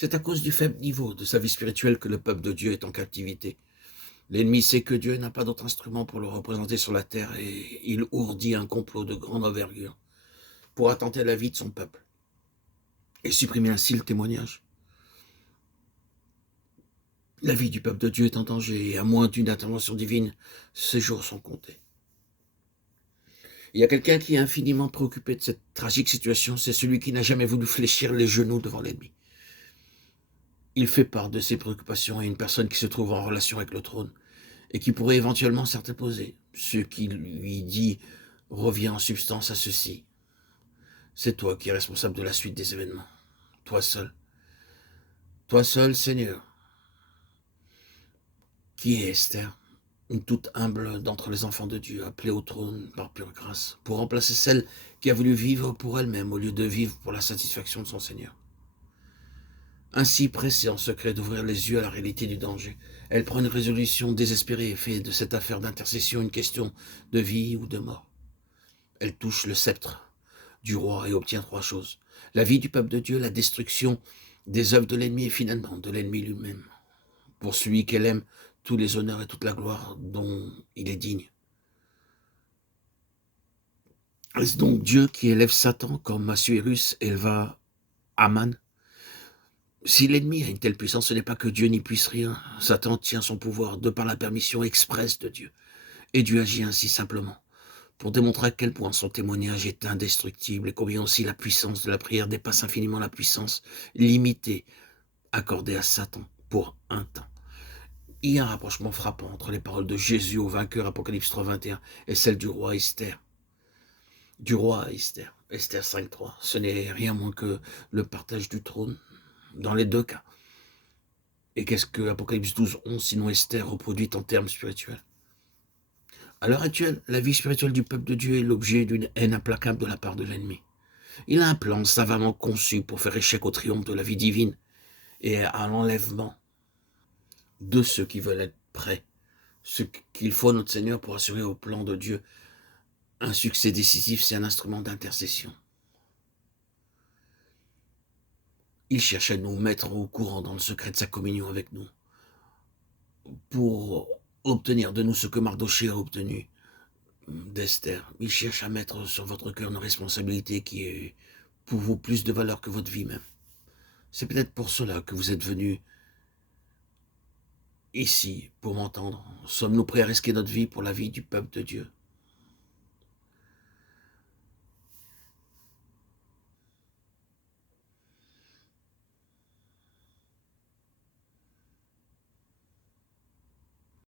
C'est à cause du faible niveau de sa vie spirituelle que le peuple de Dieu est en captivité. L'ennemi sait que Dieu n'a pas d'autre instrument pour le représenter sur la terre et il ourdit un complot de grande envergure pour attenter à la vie de son peuple et supprimer ainsi le témoignage. La vie du peuple de Dieu est en danger et à moins d'une intervention divine, ses jours sont comptés. Il y a quelqu'un qui est infiniment préoccupé de cette tragique situation, c'est celui qui n'a jamais voulu fléchir les genoux devant l'ennemi. Il fait part de ses préoccupations à une personne qui se trouve en relation avec le trône et qui pourrait éventuellement s'interposer. Ce qui lui dit revient en substance à ceci. C'est toi qui es responsable de la suite des événements. Toi seul. Toi seul, Seigneur. Qui est Esther, une toute humble d'entre les enfants de Dieu, appelée au trône par pure grâce, pour remplacer celle qui a voulu vivre pour elle-même au lieu de vivre pour la satisfaction de son Seigneur. Ainsi pressée en secret d'ouvrir les yeux à la réalité du danger, elle prend une résolution désespérée et fait de cette affaire d'intercession une question de vie ou de mort. Elle touche le sceptre du roi et obtient trois choses. La vie du peuple de Dieu, la destruction des œuvres de l'ennemi et finalement de l'ennemi lui-même. Pour celui qu'elle aime, tous les honneurs et toute la gloire dont il est digne. Est-ce donc Dieu qui élève Satan comme Assuérus éleva Aman? Si l'ennemi a une telle puissance, ce n'est pas que Dieu n'y puisse rien. Satan tient son pouvoir de par la permission expresse de Dieu. Et Dieu agit ainsi simplement, pour démontrer à quel point son témoignage est indestructible et combien aussi la puissance de la prière dépasse infiniment la puissance limitée accordée à Satan pour un temps. Il y a un rapprochement frappant entre les paroles de Jésus au vainqueur, Apocalypse 3, 21, et celles du roi Esther. Du roi Esther, Esther 5.3. Ce n'est rien moins que le partage du trône dans les deux cas. Et qu'est-ce que Apocalypse 12.11, sinon Esther reproduite en termes spirituels? À l'heure actuelle, la vie spirituelle du peuple de Dieu est l'objet d'une haine implacable de la part de l'ennemi. Il a un plan savamment conçu pour faire échec au triomphe de la vie divine et à l'enlèvement de ceux qui veulent être prêts. Ce qu'il faut à notre Seigneur pour assurer au plan de Dieu un succès décisif, c'est un instrument d'intercession. Il cherche à nous mettre au courant dans le secret de sa communion avec nous pour obtenir de nous ce que Mardochée a obtenu d'Esther. Il cherche à mettre sur votre cœur une responsabilité qui est pour vous plus de valeur que votre vie même. C'est peut-être pour cela que vous êtes venus ici pour m'entendre. Sommes-nous prêts à risquer notre vie pour la vie du peuple de Dieu?